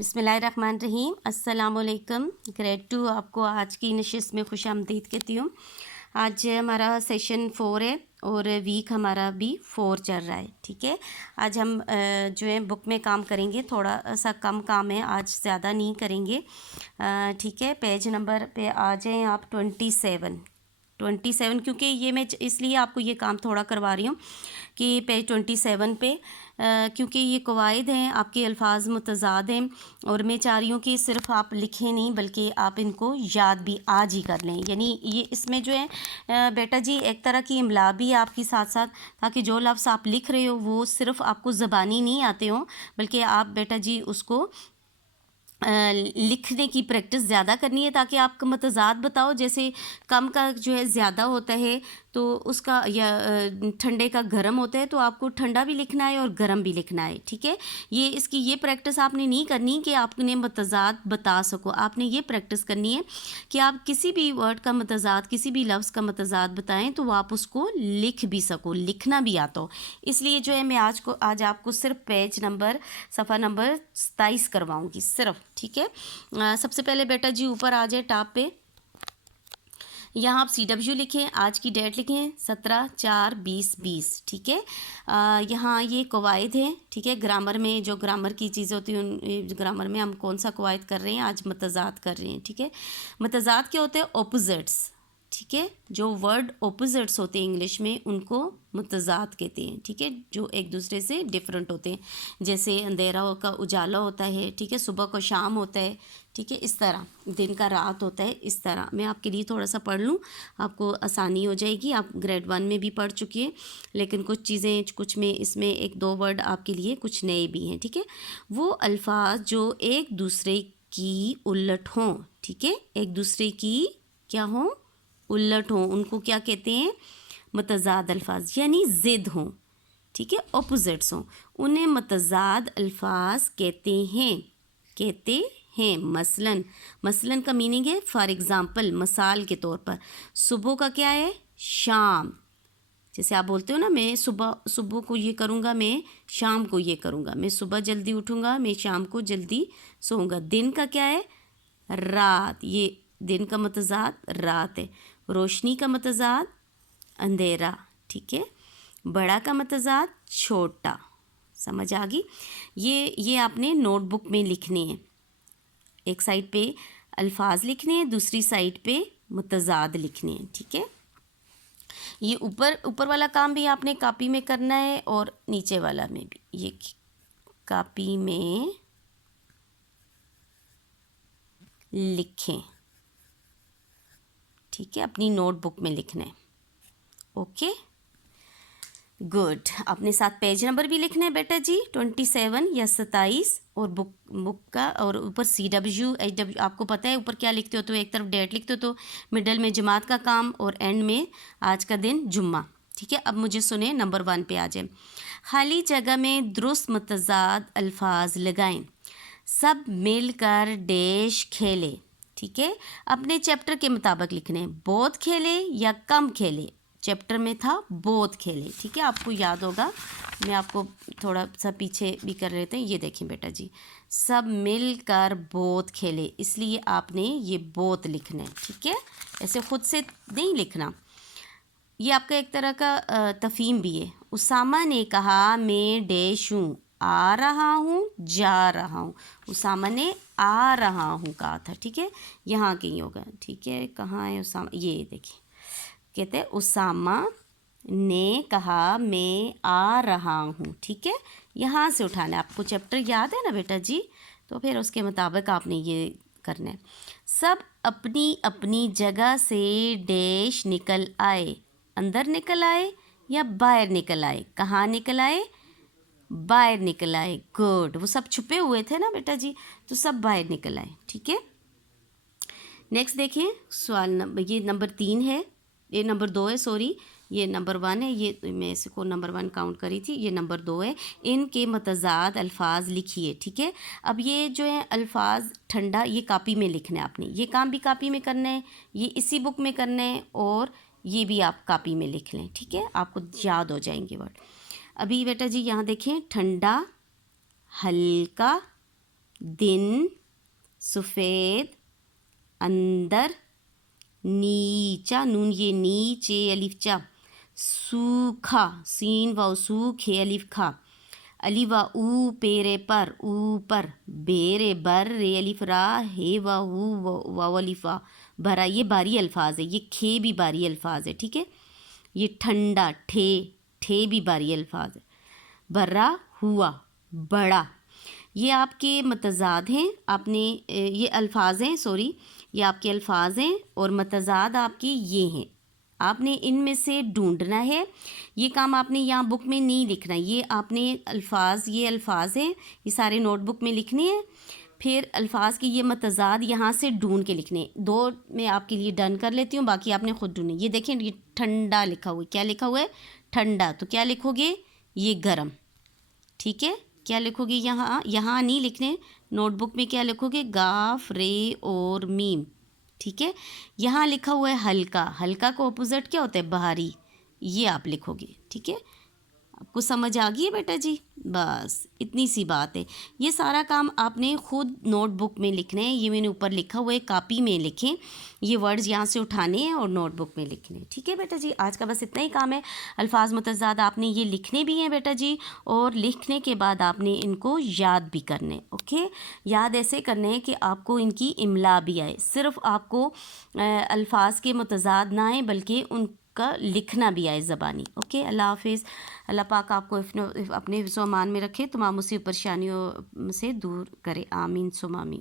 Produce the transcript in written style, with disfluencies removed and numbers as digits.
बिस्मिल्लाहिर्रहमानिर्रहीम। अस्सलाम वालेकुम। ग्रेड 2 आपको आज की नशिस्त में खुश आमदीद कहती हूँ। आज हमारा सेशन 4 है और वीक हमारा भी 4 चल रहा है। ठीक है, आज हम जो है बुक में काम करेंगे, थोड़ा सा कम काम है आज, ज़्यादा नहीं करेंगे। ठीक है, पेज नंबर पे आ जाएँ आप 27, क्योंकि ये मैं इसलिए आपको ये काम थोड़ा करवा रही हूँ कि पेज 27 पे क्योंकि ये कवायद हैं, आपके अल्फाज मुतज़ाद हैं और मैं चाह रही हूँ कि सिर्फ आप लिखें नहीं बल्कि आप इनको याद भी आज ही कर लें। यानी ये इसमें जो है बेटा जी एक तरह की इमला भी है आपकी साथ साथ, ताकि जो लफ्ज़ आप लिख रहे हो वो सिर्फ आपको ज़बानी नहीं आते हों बल्कि आप बेटा जी उसको लिखने की प्रैक्टिस ज़्यादा करनी है, ताकि आपका मतज़ाद बताओ। जैसे कम का जो है ज़्यादा होता है तो उसका, या ठंडे का गर्म होता है तो आपको ठंडा भी लिखना है और गर्म भी लिखना है। ठीक है, ये इसकी ये प्रैक्टिस आपने नहीं करनी कि आपने मतज़ाद बता सको, आपने ये प्रैक्टिस करनी है कि आप किसी भी वर्ड का मतज़ाद, किसी भी लफ्ज़ का मतज़ाद बताएं तो आप उसको लिख भी सको, लिखना भी आता हो। इसलिए जो है मैं आज आपको सिर्फ पेज नंबर सफ़ा नंबर 27 करवाऊँगी सिर्फ। ठीक है, सबसे पहले बेटा जी ऊपर आ जाए टॉप पे, यहाँ आप CW लिखें, आज की डेट लिखें 17/4/2020। ठीक है, यहाँ ये कवायद हैं। ठीक है, ग्रामर में जो ग्रामर की चीज़ें होती हैं उन ग्रामर में हम कौन सा कवायद कर रहे हैं, आज मतज़ाद कर रहे हैं। ठीक है, मतज़ाद क्या होते हैं? ऑपोजिट्स। ठीक है, जो वर्ड ऑपोजिट्स होते हैं इंग्लिश में उनको मतज़ाद कहते हैं। ठीक है, जो एक दूसरे से डिफरेंट होते हैं, जैसे अंधेरा का उजाला होता है। ठीक है, सुबह को शाम होता है। ठीक है, इस तरह दिन का रात होता है। इस तरह मैं आपके लिए थोड़ा सा पढ़ लूँ, आपको आसानी हो जाएगी। आप ग्रेड 1 में भी पढ़ चुकी हैं, लेकिन कुछ चीज़ें, कुछ में इसमें एक दो वर्ड आपके लिए कुछ नए भी हैं। ठीक है, वो अल्फाज जो एक दूसरे की उलट हों। ठीक है, एक दूसरे की क्या हों? उलट हों, उनको क्या कहते हैं? मतज़ाद अल्फाज, यानी ज़िद हों। ठीक है, ऑपोजिट्स हों, उन्हें मतज़ाद अल्फाज कहते हैं। मसलन का मीनिंग है फॉर एग्ज़ाम्पल, मिसाल के तौर पर। सुबह का क्या है? शाम। जैसे आप बोलते हो ना, मैं सुबह को ये करूँगा, मैं शाम को ये करूँगा। मैं सुबह जल्दी उठूँगा, मैं शाम को जल्दी सोऊंगा। दिन का क्या है? रात। ये दिन का मतज़ाद रात है। रोशनी का मतज़ाद अंधेरा। ठीक है, बड़ा का मतज़ाद छोटा। समझ आ गई? ये आपने नोटबुक में लिखने हैं। एक साइड पे अल्फाज लिखने हैं, दूसरी साइड पे मतज़ाद लिखने हैं। ठीक है, ये ऊपर वाला काम भी आपने कॉपी में करना है और नीचे वाला में भी। ये कॉपी में लिखें। ठीक है, अपनी नोटबुक में लिखना है। Okay, good. अपने साथ पेज नंबर भी लिखना है बेटा जी, 27 या 27, और बुक का, और ऊपर CW HW आपको पता है ऊपर क्या लिखते हो, तो एक तरफ डेट लिखते हो, तो मिडल में जमात का काम और एंड में आज का दिन जुम्मा। ठीक है, अब मुझे सुने, नंबर 1 पे आ जाए। खाली जगह में दुरुस्त मतज़ाद अल्फाज लगाएं। सब मिलकर डैश खेले। ठीक है, अपने चैप्टर के मुताबिक लिखने हैं। बहुत खेले या कम खेले? चैप्टर में था बहुत खेले। ठीक है, आपको याद होगा, मैं आपको थोड़ा सा पीछे भी कर रहे थे। ये देखें बेटा जी, सब मिलकर बहुत खेले, इसलिए आपने ये बहुत लिखना है। ठीक है, ऐसे ख़ुद से नहीं लिखना। ये आपका एक तरह का तफ़हीम भी है। उसामा ने कहा मैं डैश हूँ, आ रहा हूँ, जा रहा हूँ। उसामा ने आ रहा हूँ कहा था। ठीक है, यहाँ कहीं होगा। ठीक है, कहाँ है उसामा? ये देखिए, कहते हैं उसामा ने कहा मैं आ रहा हूँ। ठीक है, यहाँ से उठाना है। आपको चैप्टर याद है ना बेटा जी, तो फिर उसके मुताबिक आपने ये करना है। सब अपनी अपनी जगह से डैश निकल आए। अंदर निकल आए या बाहर निकल आए? कहाँ निकल आए? बाहर निकल आए। गुड, वो सब छुपे हुए थे ना बेटा जी, तो सब बाहर निकल आए। ठीक है, नेक्स्ट देखिए सवाल ये नंबर 3 है, ये नंबर 2 है, सॉरी, ये नंबर 1 है। ये मैं इसको नंबर 1 काउंट करी थी, ये नंबर 2 है। इनके मतज़ाद अल्फाज लिखिए। ठीक है, अब ये जो है अल्फाज ठंडा, ये कॉपी में लिखना है आपने। ये काम भी कॉपी में करना है, ये इसी बुक में करना है, और ये भी आप कॉपी में लिख लें। ठीक है, आपको याद हो जाएंगे वर्ड। अभी बेटा जी यहाँ देखें, ठंडा, हल्का, दिन, सफ़ेद, अंदर, नीचा, नून ये नीचे, अलिफ चा, सूखा, सीन वाव सूख है, अलिफ खा, अलिवा ऊ पेरे पर, ऊपर, बेरे बर, रे अलिफ रा, हे वा हू वाव अलिफ वा, भरा। ये बारी अल्फाज है, ये खे भी बारी अल्फाज है, ठीक है। ये ठंडा, ठे, ठे भी बारी अल्फाज है। बर्रा, हुआ, बड़ा। ये आपके मतज़ाद हैं, आपने ये अल्फाज हैं, सॉरी, ये आपके अल्फाज हैं और मतज़ाद आपके ये हैं। आपने इनमें से ढूंढना है। ये काम आपने यहाँ बुक में नहीं लिखना, ये आपने ये अल्फाज हैं, ये सारे नोटबुक में लिखने हैं। फिर अल्फाज के ये मतज़ाद यहाँ से ढूंढ के लिखने। 2 मैं आपके लिए डन कर लेती हूँ, बाकी आपने खुद ढूंढने। ये देखें, ये ठंडा लिखा हुआ है, क्या लिखा हुआ है? ठंडा। तो क्या लिखोगे? ये गरम, ठीक है। क्या लिखोगे यहाँ? यहाँ नहीं लिखने, नोटबुक में क्या लिखोगे? गाफ, रे और मीम, ठीक है। यहाँ लिखा हुआ है हल्का, हल्का को अपोजिट क्या होता है? भारी, ये आप लिखोगे, ठीक है। आपको समझ आ गई है बेटा जी? बस इतनी सी बात है। ये सारा काम आपने खुद नोटबुक में लिखना है। ये मैंने ऊपर लिखा हुआ है, कॉपी में लिखें। ये वर्ड्स यहाँ से उठाने हैं और नोटबुक में लिखने हैं, ठीक है बेटा जी। आज का बस इतना ही काम है। अल्फाज मुतज़्ज़ाद आपने ये लिखने भी हैं बेटा जी, और लिखने के बाद आपने इनको याद भी करने, ओके। याद ऐसे करने हैं कि आपको इनकी इमला भी आए। सिर्फ आपको अल्फाज के मुतज़्ज़ाद ना आए, बल्कि का लिखना भी आए ज़बानी, ओके। अल्लाह हाफिज़। अल्लाह पाक आपको अपने हिफ्ज़-ओ-अमान में रखे, तमाम मुसीबत परेशानियों से दूर करे। आमीन सुम्मा आमीन।